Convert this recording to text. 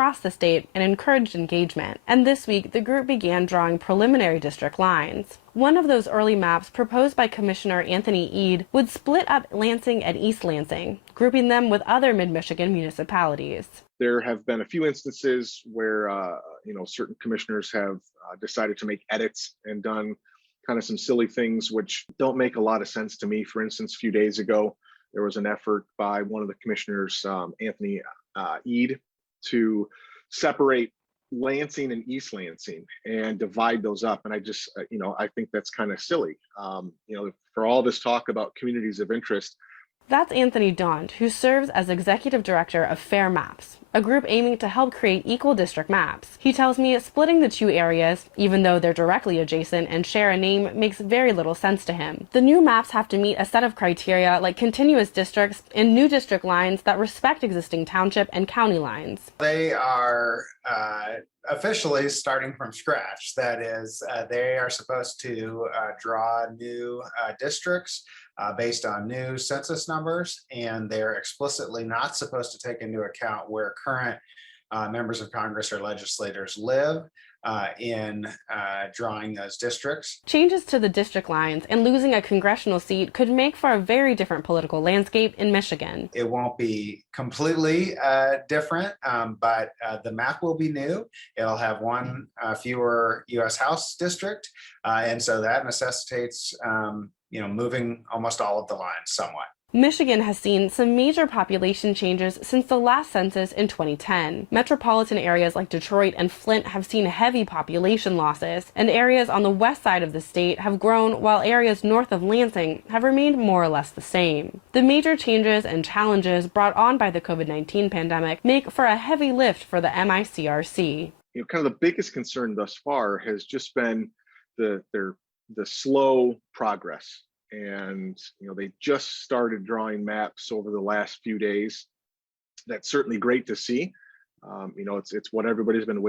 across the state and encouraged engagement. And this week, the group began drawing preliminary district lines. One of those early maps, proposed by Commissioner Anthony Eade, would split up Lansing and East Lansing, grouping them with other mid-Michigan municipalities. There have been a few instances where certain commissioners have decided to make edits and done kind of some silly things which don't make a lot of sense to me. For instance, a few days ago, there was an effort by one of the commissioners, Anthony Eade, to separate Lansing and East Lansing and divide those up. And I just, I think that's kind of silly. For all this talk about communities of interest. That's Anthony Daunt, who serves as Executive Director of Fair Maps, a group aiming to help create equal district maps. He tells me splitting the two areas, even though they're directly adjacent and share a name, makes very little sense to him. The new maps have to meet a set of criteria like continuous districts and new district lines that respect existing township and county lines. They are officially starting from scratch. That is, they are supposed to draw new districts based on new census numbers, and they're explicitly not supposed to take into account where current members of Congress or legislators live in drawing those districts. Changes to the district lines and losing a congressional seat could make for a very different political landscape in Michigan. It won't be completely different, but the map will be new. It'll have one fewer U.S. House district, and so that necessitates moving almost all of the lines somewhat. Michigan has seen some major population changes since the last census in 2010. Metropolitan areas like Detroit and Flint have seen heavy population losses, and areas on the west side of the state have grown while areas north of Lansing have remained more or less the same. The major changes and challenges brought on by the COVID-19 pandemic make for a heavy lift for the MICRC. Kind of the biggest concern thus far has just been the slow progress. And they just started drawing maps over the last few days. That's certainly great to see. It's what everybody's been waiting